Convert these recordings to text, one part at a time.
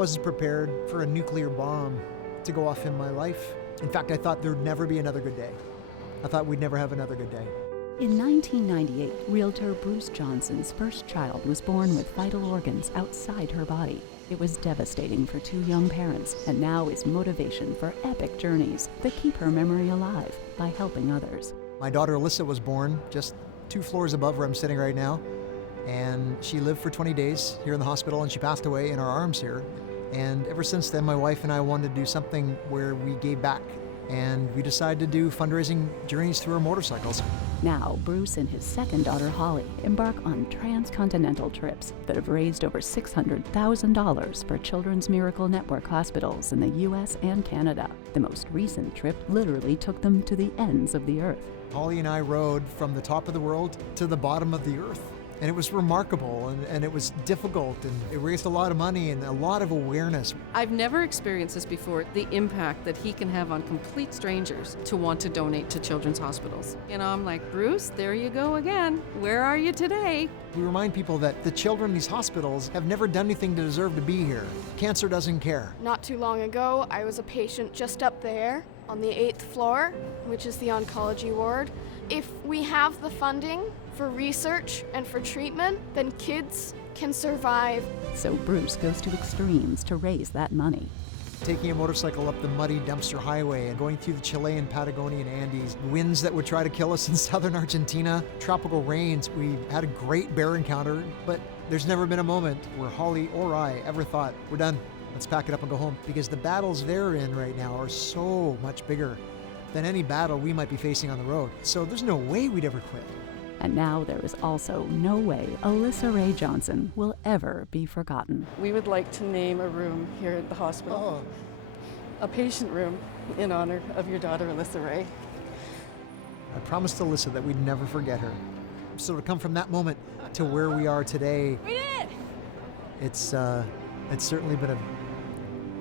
wasn't prepared for a nuclear bomb to go off in my life. In fact, I thought there'd never be another good day. I thought we'd never have another good day. In 1998, realtor Bruce Johnson's first child was born with vital organs outside her body. It was devastating for two young parents, and now is motivation for epic journeys that keep her memory alive by helping others. My daughter Alyssa was born just 2 floors above where I'm sitting right now, and she lived for 20 days here in the hospital, and she passed away in our arms here. And ever since then, my wife and I wanted to do something where we gave back, and we decided to do fundraising journeys through our motorcycles. Now, Bruce and his second daughter, Holly, embark on transcontinental trips that have raised over $600,000 for Children's Miracle Network hospitals in the U.S. and Canada. The most recent trip literally took them to the ends of the earth. Holly and I rode from the top of the world to the bottom of the earth. And it was remarkable, and it was difficult, and it raised a lot of money and a lot of awareness. I've never experienced this before, the impact that he can have on complete strangers to want to donate to children's hospitals. You know, I'm like, Bruce, there you go again. Where are you today? We remind people that the children in these hospitals have never done anything to deserve to be here. Cancer doesn't care. Not too long ago, I was a patient just up there on the 8th floor, which is the oncology ward. If we have the funding for research and for treatment, then kids can survive. So Bruce goes to extremes to raise that money. Taking a motorcycle up the muddy dumpster highway and going through the Chilean Patagonian Andes, winds that would try to kill us in southern Argentina, tropical rains. We had a great bear encounter, but there's never been a moment where Holly or I ever thought, we're done, let's pack it up and go home. Because the battles they're in right now are so much bigger than any battle we might be facing on the road. So there's no way we'd ever quit. And now there is also no way Alyssa Ray Johnson will ever be forgotten. We would like to name a room here at the hospital. A patient room in honor of your daughter, Alyssa Ray. I promised Alyssa that we'd never forget her. So to come from that moment to where we are today, We did! it's certainly been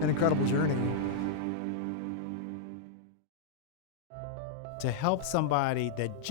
an incredible journey. To help somebody that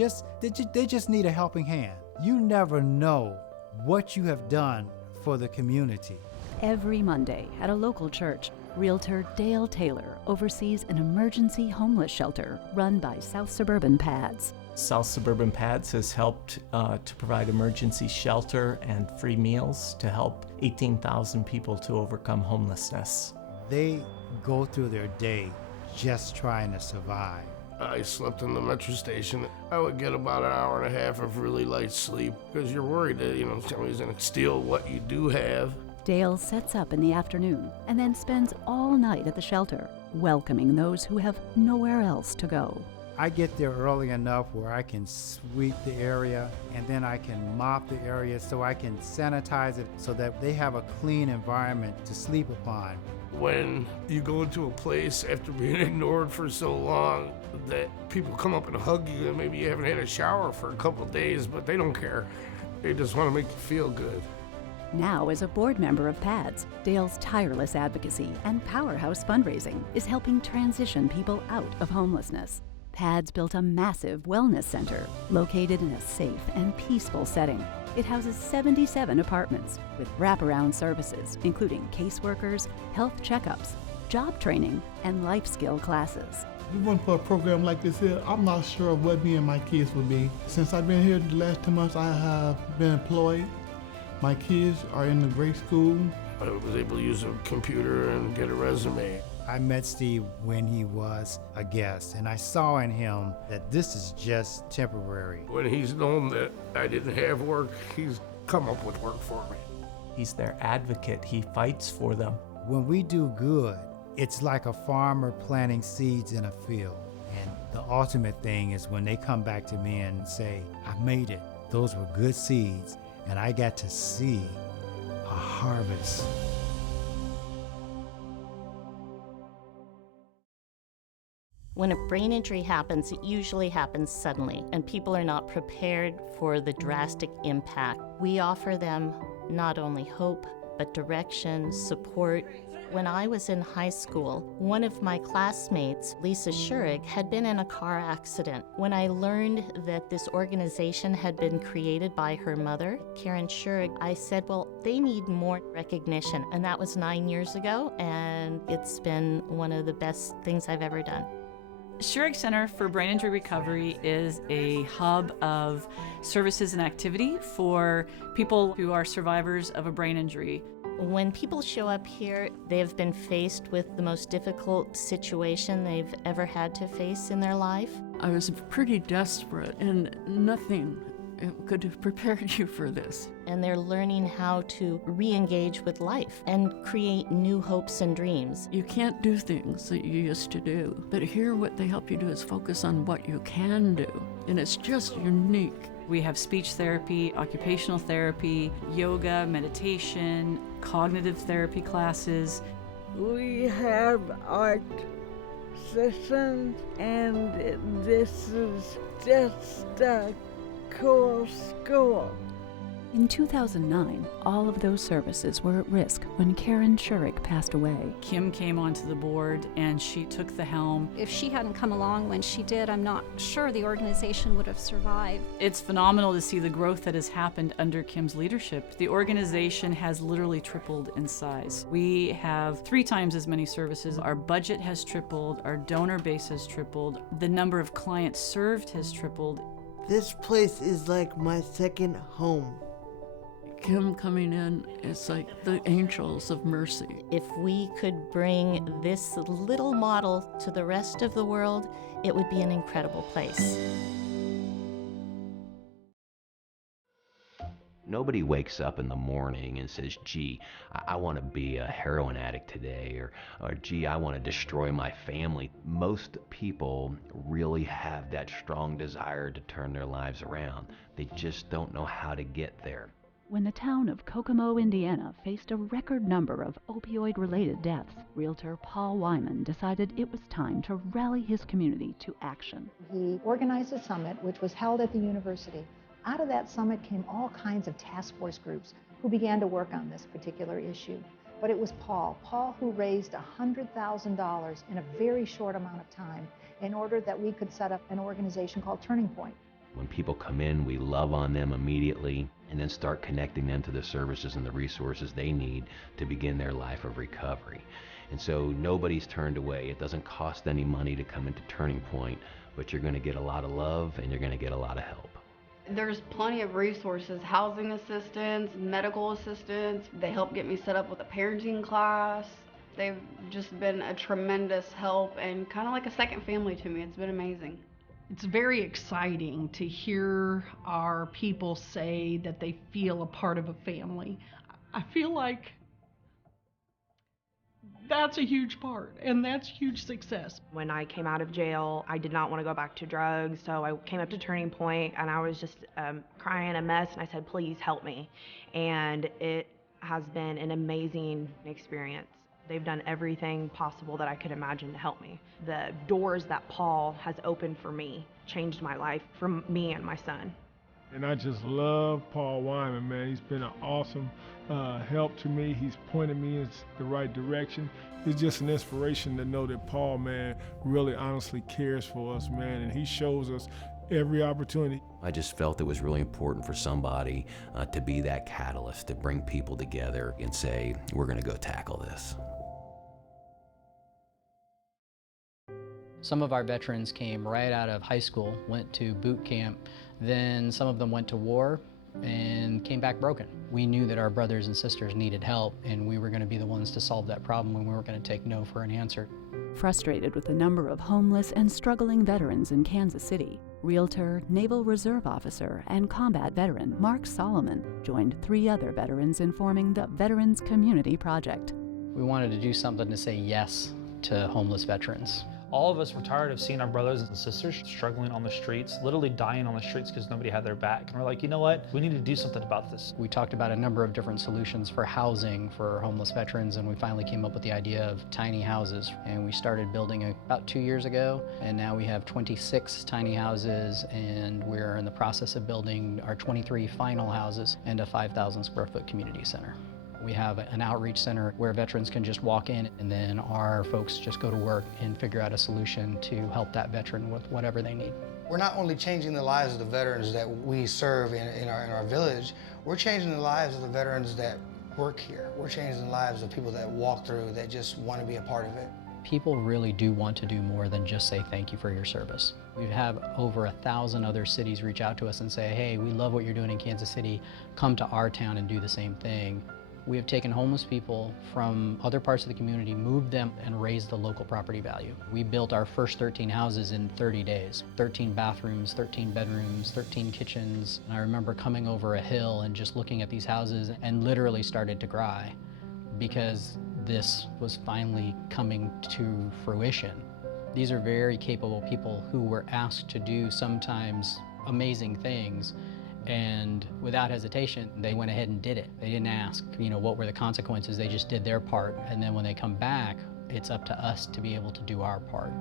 they just need a helping hand. You never know what you have done for the community. Every Monday at a local church, realtor Dale Taylor oversees an emergency homeless shelter run by South Suburban PADS. South Suburban PADS has helped to provide emergency shelter and free meals to help 18,000 people to overcome homelessness. They go through their day just trying to survive. I slept in the metro station. I would get about an hour and a half of really light sleep because you're worried that, somebody's gonna steal what you do have. Dale sets up in the afternoon and then spends all night at the shelter, welcoming those who have nowhere else to go. I get there early enough where I can sweep the area, and then I can mop the area so I can sanitize it so that they have a clean environment to sleep upon. When you go into a place after being ignored for so long that people come up and hug you and maybe you haven't had a shower for a couple of days, but they don't care. They just want to make you feel good. Now, as a board member of PADS, Dale's tireless advocacy and powerhouse fundraising is helping transition people out of homelessness. PADS built a massive wellness center located in a safe and peaceful setting. It houses 77 apartments with wraparound services, including caseworkers, health checkups, job training, and life skill classes. If it wasn't for a program like this here, I'm not sure what me and my kids would be. Since I've been here the last 2 months, I have been employed. My kids are in a great school. I was able to use a computer and get a resume. I met Steve when he was a guest, and I saw in him that this is just temporary. When he's known that I didn't have work, he's come up with work for me. He's their advocate. He fights for them. When we do good, it's like a farmer planting seeds in a field. And the ultimate thing is when they come back to me and say, I made it. Those were good seeds, and I got to see a harvest. When a brain injury happens, it usually happens suddenly, and people are not prepared for the drastic impact. We offer them not only hope, but direction, support. When I was in high school, one of my classmates, Lisa Schurig, had been in a car accident. When I learned that this organization had been created by her mother, Karen Schurig, I said, well, they need more recognition. And that was 9 years ago, and it's been one of the best things I've ever done. Schurig Center for Brain Injury Recovery is a hub of services and activity for people who are survivors of a brain injury. When people show up here, they have been faced with the most difficult situation they've ever had to face in their life. I was pretty desperate, and nothing could have prepared you for this. And they're learning how to re-engage with life and create new hopes and dreams. You can't do things that you used to do, but here what they help you do is focus on what you can do, and it's just unique. We have speech therapy, occupational therapy, yoga, meditation, cognitive therapy classes. We have art sessions, and this is just a cool school. In 2009, all of those services were at risk when Karen Schurig passed away. Kim came onto the board and she took the helm. If she hadn't come along when she did, I'm not sure the organization would have survived. It's phenomenal to see the growth that has happened under Kim's leadership. The organization has literally tripled in size. We have 3 times as many services. Our budget has tripled, our donor base has tripled, the number of clients served has tripled. This place is like my second home. Kim coming in is like the angels of mercy. If we could bring this little model to the rest of the world, it would be an incredible place. Nobody wakes up in the morning and says, gee, I want to be a heroin addict today, or gee, I want to destroy my family. Most people really have that strong desire to turn their lives around. They just don't know how to get there. When the town of Kokomo, Indiana faced a record number of opioid-related deaths, Realtor Paul Wyman decided it was time to rally his community to action. He organized a summit which was held at the university. Out of that summit came all kinds of task force groups who began to work on this particular issue. But it was Paul who raised $100,000 in a very short amount of time in order that we could set up an organization called Turning Point. When people come in, we love on them immediately and then start connecting them to the services and the resources they need to begin their life of recovery. And so nobody's turned away. It doesn't cost any money to come into Turning Point, but you're going to get a lot of love and you're going to get a lot of help. There's plenty of resources, housing assistance, medical assistance. They help get me set up with a parenting class. They've just been a tremendous help and kind of like a second family to me. It's been amazing. It's very exciting to hear our people say that they feel a part of a family. I feel like that's a huge part, and that's huge success. When I came out of jail, I did not want to go back to drugs, so I came up to Turning Point, and I was just crying a mess, and I said, please help me. And it has been an amazing experience. They've done everything possible that I could imagine to help me. The doors that Paul has opened for me changed my life for me and my son. And I just love Paul Wyman, man. He's been an awesome help to me. He's pointed me in the right direction. It's just an inspiration to know that Paul, man, really honestly cares for us, man, and he shows us every opportunity. I just felt it was really important for somebody to be that catalyst, to bring people together and say, we're going to go tackle this. Some of our veterans came right out of high school, went to boot camp, then some of them went to war and came back broken. We knew that our brothers and sisters needed help, and we were going to be the ones to solve that problem, and we weren't going to take no for an answer. Frustrated with the number of homeless and struggling veterans in Kansas City, Realtor, Naval Reserve Officer, and combat veteran Mark Solomon joined 3 other veterans in forming the Veterans Community Project. We wanted to do something to say yes to homeless veterans. All of us were tired of seeing our brothers and sisters struggling on the streets, literally dying on the streets because nobody had their back. And we're like, you know what? We need to do something about this. We talked about a number of different solutions for housing for homeless veterans, and we finally came up with the idea of tiny houses. And we started building about 2 years ago, and now we have 26 tiny houses, and we're in the process of building our 23 final houses and a 5,000 square foot community center. We have an outreach center where veterans can just walk in, and then our folks just go to work and figure out a solution to help that veteran with whatever they need. We're not only changing the lives of the veterans that we serve in our village, we're changing the lives of the veterans that work here. We're changing the lives of people that walk through that just want to be a part of it. People really do want to do more than just say thank you for your service. We've had over 1,000 other cities reach out to us and say, hey, we love what you're doing in Kansas City. Come to our town and do the same thing. We have taken homeless people from other parts of the community, moved them, and raised the local property value. We built our first 13 houses in 30 days. 13 bathrooms, 13 bedrooms, 13 kitchens. And I remember coming over a hill and just looking at these houses and literally started to cry because this was finally coming to fruition. These are very capable people who were asked to do sometimes amazing things, and without hesitation, they went ahead and did it. They didn't ask, what were the consequences. They just did their part, and then when they come back, it's up to us to be able to do our part.